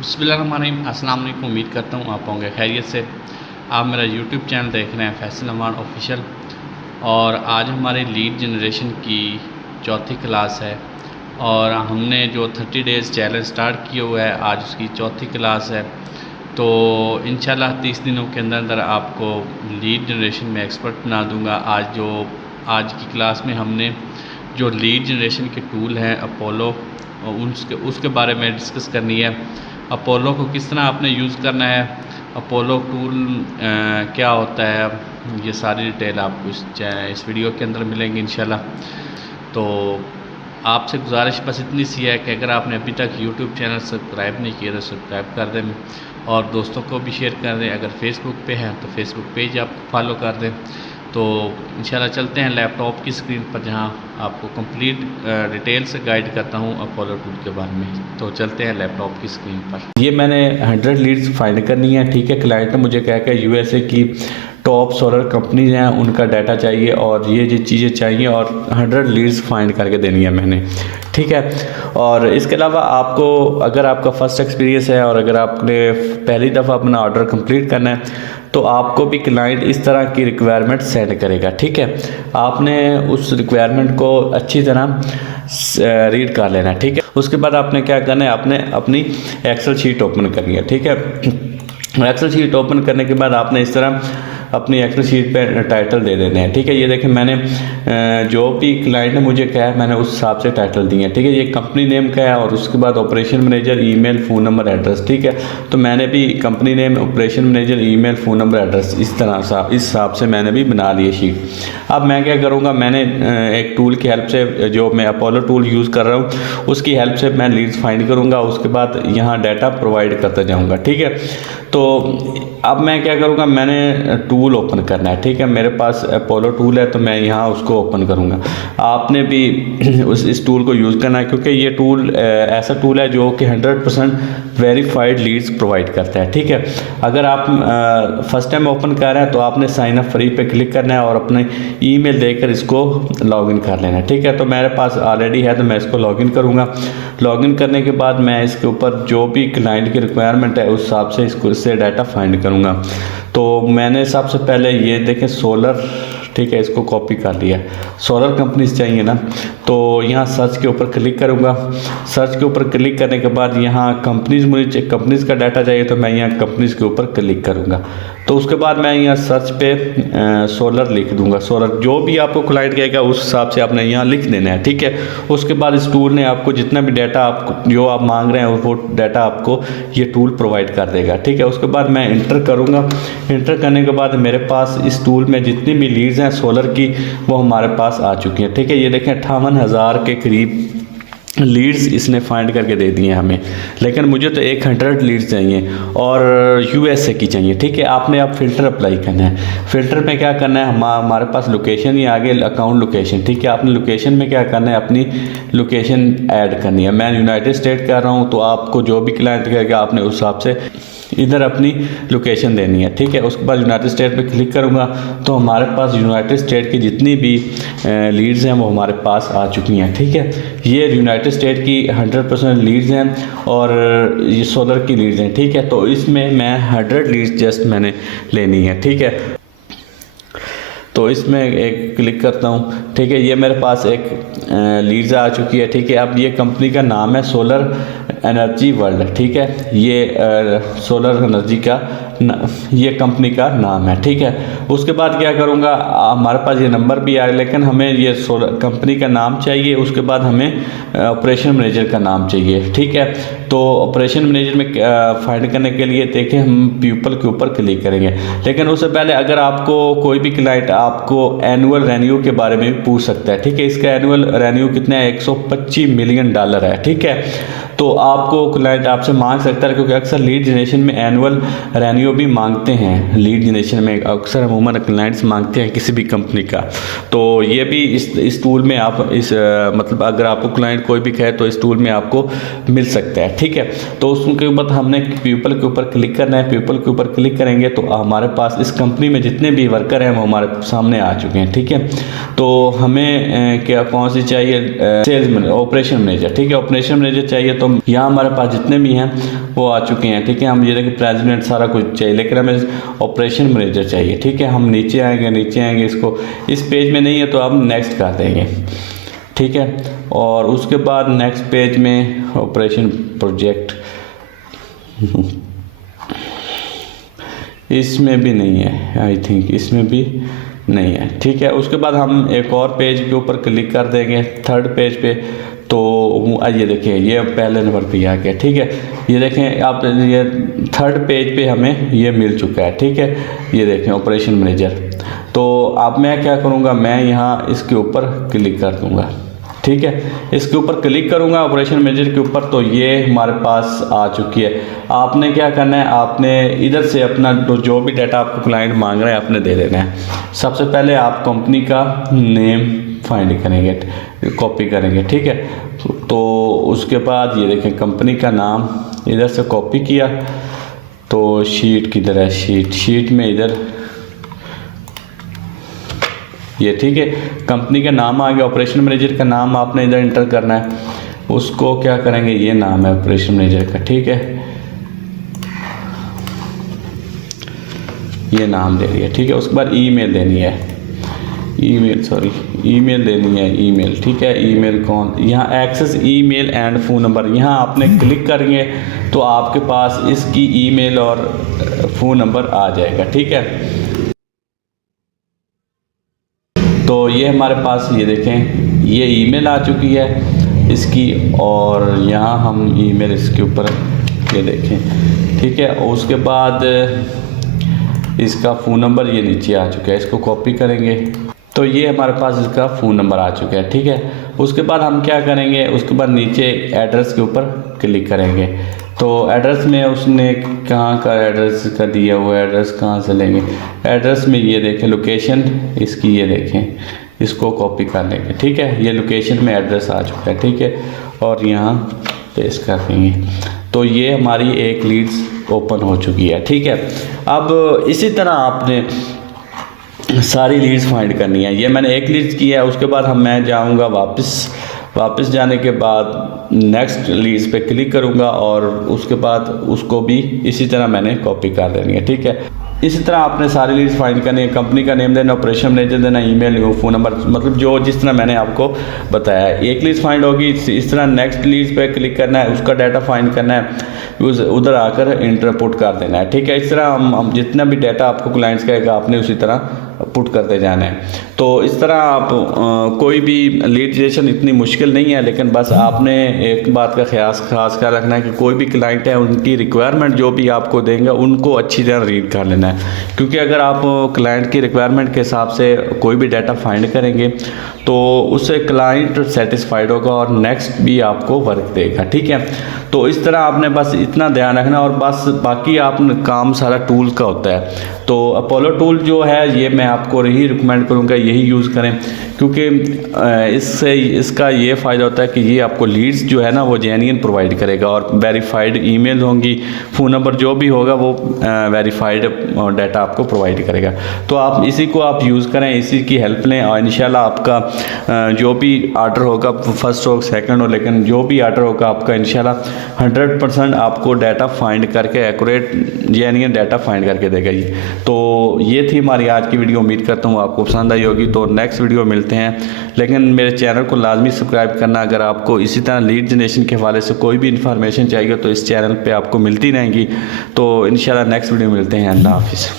बिस्मिल्लाहिर्रहमानिर्रहीम। अस्सलाम वालेकुम। उम्मीद करता हूँ आप होंगे खैरियत से। आप मेरा यूट्यूब चैनल देख रहे हैं फैसल अमान ऑफिशियल, और आज हमारी लीड जनरेशन की चौथी क्लास है और हमने जो 30 डेज़ चैलेंज स्टार्ट किया हुआ है, आज उसकी चौथी क्लास है। तो इंशाल्लाह 30 दिनों के अंदर अंदर आपको लीड जनरेशन में एक्सपर्ट बना दूँगा। आज की क्लास में हमने जो लीड जनरेशन के टूल हैं अपोलो, उसके बारे में डिस्कस करनी है। अपोलो को किस तरह आपने यूज़ करना है, अपोलो टूल क्या होता है, ये सारी डिटेल आपको इस वीडियो के अंदर मिलेंगी इंशाल्लाह। तो आपसे गुजारिश बस इतनी सी है कि अगर आपने अभी तक यूट्यूब चैनल सब्सक्राइब नहीं किया तो सब्सक्राइब कर दें और दोस्तों को भी शेयर कर दें। अगर फेसबुक पे हैं तो फेसबुक पेज आप फॉलो कर दें। तो इंशाल्लाह चलते हैं लैपटॉप की स्क्रीन पर, जहां आपको कंप्लीट डिटेल से गाइड करता हूं अपोलो टूल के बारे में। तो चलते हैं लैपटॉप की स्क्रीन पर। ये मैंने 100 लीड्स फाइंड करनी है, ठीक है। क्लाइंट ने मुझे कहा कि यूएसए की टॉप सोलर कंपनीज हैं, उनका डाटा चाहिए और ये चीज़ें चाहिए और 100 लीड्स फाइंड करके देनी है मैंने, ठीक है। और इसके अलावा आपको, अगर आपका फर्स्ट एक्सपीरियंस है और अगर आपने पहली दफ़ा अपना ऑर्डर कंप्लीट करना है तो आपको भी क्लाइंट इस तरह की रिक्वायरमेंट सेंड करेगा, ठीक है। आपने उस रिक्वायरमेंट को अच्छी तरह रीड कर लेना है, ठीक है। उसके बाद आपने क्या करना है, आपने अपनी एक्सेल शीट ओपन करनी है, ठीक है। एक्सेल शीट ओपन करने के बाद आपने इस तरह अपनी एक्सेल शीट पे टाइटल दे देने हैं, ठीक है। ये देखें, मैंने जो भी क्लाइंट ने मुझे कहा है मैंने उस हिसाब से टाइटल दिए हैं, ठीक है। ये कंपनी नेम का है और उसके बाद operation manager, email, phone number, address, ठीक है। तो मैंने भी company name, operation manager, email, phone number, address इस हिसाब से मैंने भी बना ली शीट। अब मैं क्या करूँगा, मैंने एक टूल की हेल्प से, जो मैं अपोलो टूल यूज़ कर रहा हूँ उसकी हेल्प से मैं लीड्स फाइंड करूँगा। उसके बाद यहाँ डाटा प्रोवाइड करता जाऊँगा, ठीक है। तो अब मैं क्या करूँगा, मैंने टूल ओपन करना है, ठीक है। मेरे पास अपोलो टूल है तो मैं यहाँ उसको ओपन करूँगा। आपने भी इस टूल को यूज़ करना है, क्योंकि ये टूल ऐसा टूल है जो कि 100% वेरीफाइड लीड्स प्रोवाइड करता है, ठीक है। अगर आप फर्स्ट टाइम ओपन कर रहे हैं तो आपने साइन अप फ्री पे क्लिक करना है और अपने ईमेल देकर इसको लॉगिन कर लेना है, ठीक है। तो मेरे पास ऑलरेडी है तो मैं इसको लॉगिन करूँगा। लॉगिन करने के बाद मैं इसके ऊपर जो भी क्लाइंट की रिक्वायरमेंट है उस हिसाब से इससे डाटा फाइंड करूँगा। तो मैंने सबसे पहले ये देखें सोलर, ठीक है, इसको कॉपी कर लिया। सोलर कंपनीज चाहिए ना, तो यहाँ सर्च के ऊपर क्लिक करूँगा। सर्च के ऊपर क्लिक करने के बाद यहाँ मुझे कंपनीज का डाटा चाहिए तो मैं यहाँ कंपनीज के ऊपर क्लिक करूँगा। तो उसके बाद मैं यहाँ सर्च पे सोलर लिख दूँगा। सोलर जो भी आपको क्लाइंट कहेगा उस हिसाब से आपने यहाँ लिख देना है, ठीक है। उसके बाद इस टूल ने आपको जितना भी डाटा आपको जो आप मांग रहे हैं वो डाटा आपको ये टूल प्रोवाइड कर देगा, ठीक है। उसके बाद मैं इंटर करूँगा। इंटर करने के बाद मेरे पास इस टूल में जितनी भी लीड्स हैं सोलर की वो हमारे पास आ चुकी हैं, ठीक है। ये देखें 58,000 के करीब लीड्स इसने फाइंड करके दे दिए हमें, लेकिन मुझे तो 100 लीड्स चाहिए और यूएसए की चाहिए, ठीक है। आपने अब फ़िल्टर अप्लाई करना है। फ़िल्टर में क्या करना है, हमारे पास लोकेशन ही आगे अकाउंट लोकेशन, ठीक है। आपने लोकेशन में क्या करना है, अपनी लोकेशन ऐड करनी है। मैं यूनाइटेड स्टेट कर रहा हूँ तो आपको जो भी क्लाइंट कहेगा आपने उस हिसाब से इधर अपनी लोकेशन देनी है, ठीक है। उसके बाद यूनाइटेड स्टेट पे क्लिक करूँगा तो हमारे पास यूनाइटेड स्टेट की जितनी भी लीड्स हैं वो हमारे पास आ चुकी हैं, ठीक है। ये यूनाइटेड स्टेट की 100% लीड्स हैं और ये सोलर की लीड्स हैं, ठीक है। तो इसमें मैं 100 लीड्स जस्ट मैंने लेनी है, ठीक है। तो इसमें एक क्लिक करता हूँ, ठीक है। ये मेरे पास एक लीड्स आ चुकी है, ठीक है। अब ये कंपनी का नाम है सोलर एनर्जी वर्ल्ड, ठीक है। ये सोलर एनर्जी का ये कंपनी का नाम है, ठीक है। उसके बाद क्या करूँगा, हमारे पास ये नंबर भी आए, लेकिन हमें ये सोलर कंपनी का नाम चाहिए। उसके बाद हमें ऑपरेशन मैनेजर का नाम चाहिए, ठीक है। तो ऑपरेशन मैनेजर में फाइंड करने के लिए देखें हम पीपल के ऊपर क्लिक करेंगे, लेकिन उससे पहले अगर आपको कोई भी क्लाइंट आपको एनुअल रेन्यू के बारे में भी पूछ सकता है, ठीक है। इसका एनुअल रेन्यू कितना है, $125 मिलियन है, ठीक है। तो आपको क्लाइंट आपसे मांग सकता है, क्योंकि अक्सर लीड जनरेशन में एनुअल रेन्यू भी मांगते हैं। लीड जनरेशन में अक्सर अमूमन क्लाइंट्स मांगते हैं किसी भी कंपनी का। तो ये भी इस टूल में आप मतलब अगर आपको क्लाइंट कोई भी कहे तो इस टूल में आपको मिल सकता है, ठीक है। तो उसके बाद हमने पीपल के ऊपर क्लिक करना है। पीपल के ऊपर क्लिक करेंगे तो हमारे पास इस कंपनी में जितने भी वर्कर हैं वो हमारे सामने आ चुके हैं, ठीक है। तो हमें क्या कौन सी चाहिए, सेल्स मैनेजर, ऑपरेशन मैनेजर। ठीक है, ऑपरेशन मैनेजर चाहिए। तो यहाँ हमारे पास जितने भी हैं वो आ चुके हैं। ठीक है, हम ये देखिए प्रेसिडेंट सारा कुछ चाहिए, लेकिन हमें ऑपरेशन मैनेजर चाहिए। ठीक है, हम नीचे आएंगे, इसको इस पेज में नहीं है तो हम नेक्स्ट कर देंगे। ठीक है, और उसके बाद नेक्स्ट पेज में ऑपरेशन प्रोजेक्ट इसमें भी नहीं है, आई थिंक इसमें भी नहीं है। ठीक है, उसके बाद हम एक और पेज के ऊपर क्लिक कर देंगे, थर्ड पेज पे। तो ये देखिए ये पहले नंबर पे आ गया। ठीक है, ये देखें आप, ये थर्ड पेज पे हमें ये मिल चुका है। ठीक है, ये देखें ऑपरेशन मैनेजर। तो अब मैं क्या करूँगा, मैं यहाँ इसके ऊपर क्लिक कर दूँगा। ठीक है, इसके ऊपर क्लिक करूँगा ऑपरेशन मैनेजर के ऊपर, तो ये हमारे पास आ चुकी है। आपने क्या करना है, आपने इधर से अपना जो भी डाटा आपको क्लाइंट मांग रहा है आपने दे देना है। सबसे पहले आप कंपनी का नेम फाइंड करेंगे, कॉपी करेंगे। ठीक है, तो उसके बाद ये देखें कंपनी का नाम इधर से कॉपी किया, तो शीट किधर है, शीट में इधर ये। ठीक है, कंपनी का नाम आ गया, ऑपरेशन मैनेजर का नाम आपने इधर इंटर करना है। उसको क्या करेंगे, ये नाम है ऑपरेशन मैनेजर का। ठीक है, ये नाम दे दिया। ठीक है, उसके बाद ईमेल देनी है, ईमेल देनी है, ईमेल। ठीक है, ईमेल कौन, यहाँ access email and phone number, यहाँ आपने क्लिक करेंगे तो आपके पास इसकी ईमेल और फ़ोन नंबर आ जाएगा। ठीक है, तो ये हमारे पास ये देखें ये ईमेल आ चुकी है इसकी, और यहाँ हम ईमेल इसके ऊपर ये देखें। ठीक है, उसके बाद इसका फ़ोन नंबर ये नीचे आ चुका है, इसको कॉपी करेंगे तो ये हमारे पास इसका फ़ोन नंबर आ चुका है। ठीक है, उसके बाद हम क्या करेंगे, उसके बाद नीचे एड्रेस के ऊपर क्लिक करेंगे। तो एड्रेस में उसने कहाँ का एड्रेस का दिया हुआ है, एड्रेस कहाँ से लेंगे, एड्रेस में ये देखें लोकेशन इसकी, ये देखें इसको कॉपी कर लेंगे। ठीक है, ये लोकेशन में एड्रेस आ चुका है। ठीक है, और यहाँ पेस्ट कर देंगे, तो ये हमारी एक लीड्स ओपन हो चुकी है। ठीक है, अब इसी तरह आपने सारी लीड्स फाइंड करनी है। ये मैंने एक लीड्स की है, उसके बाद मैं जाऊँगा वापस जाने के बाद नेक्स्ट लीड्स पे क्लिक करूँगा, और उसके बाद उसको भी इसी तरह मैंने कॉपी कर देनी है। ठीक है, इसी तरह आपने सारी लीड्स फाइंड करनी है, कंपनी का नेम देना, ऑपरेशन मैनेजर देना, ईमेल, फ़ोन नंबर, मतलब जो जिस तरह मैंने आपको बताया है। एक लीड्स फाइंड होगी, इस तरह नेक्स्ट लीड्स पे क्लिक करना है, उसका डाटा फाइंड करना है, उधर आकर इंटर पुट कर देना है। ठीक है, इस तरह हम जितना भी डाटा आपको क्लाइंट्स कहेगा आपने उसी तरह पुट करते जाना है। तो इस तरह आप कोई भी लीड जनरेशन इतनी मुश्किल नहीं है, लेकिन बस आपने एक बात का खास ख्याल रखना है कि कोई भी क्लाइंट है उनकी रिक्वायरमेंट जो भी आपको देंगे उनको अच्छी तरह रीड कर लेना है, क्योंकि अगर आप क्लाइंट की रिक्वायरमेंट के हिसाब से कोई भी डाटा फाइंड करेंगे तो उससे क्लाइंट सेटिस्फाइड होगा और नेक्स्ट भी आपको वर्क देगा। ठीक है, तो इस तरह आपने बस इतना ध्यान रखना, और बस बाकी आप काम सारा टूल का होता है। तो अपोलो टूल जो है ये मैं आपको यही रिकमेंड करूँगा, यही यूज़ करें, क्योंकि इससे इसका ये फ़ायदा होता है कि ये आपको लीड्स जो है ना वो जेन्युइन प्रोवाइड करेगा, और वेरीफाइड ईमेल होंगी, फ़ोन नंबर जो भी होगा वो वेरीफाइड डाटा आपको प्रोवाइड करेगा। तो आप इसी को आप यूज़ करें, इसी की हेल्प लें, और इंशाल्लाह आपका जो भी आर्डर होगा, फर्स्ट हो सेकंड हो, लेकिन जो भी आर्डर होगा आपका इंशाल्लाह 100% आपको डाटा फाइंड करके एक्यूरेट जेन्युइन डाटा फाइंड करके देगा ये। तो ये थी हमारी आज की वीडियो, उम्मीद करता हूँ आपको पसंद आई होगी। तो नेक्स्ट वीडियो मिलते हैं, लेकिन मेरे चैनल को लाजमी सब्सक्राइब करना। अगर आपको इसी तरह लीड जनरेशन के हवाले से कोई भी इन्फॉर्मेशन चाहिए तो इस चैनल पे आपको मिलती रहेंगी। तो इंशाल्लाह नेक्स्ट वीडियो मिलते हैं। अल्लाह हाफिज़।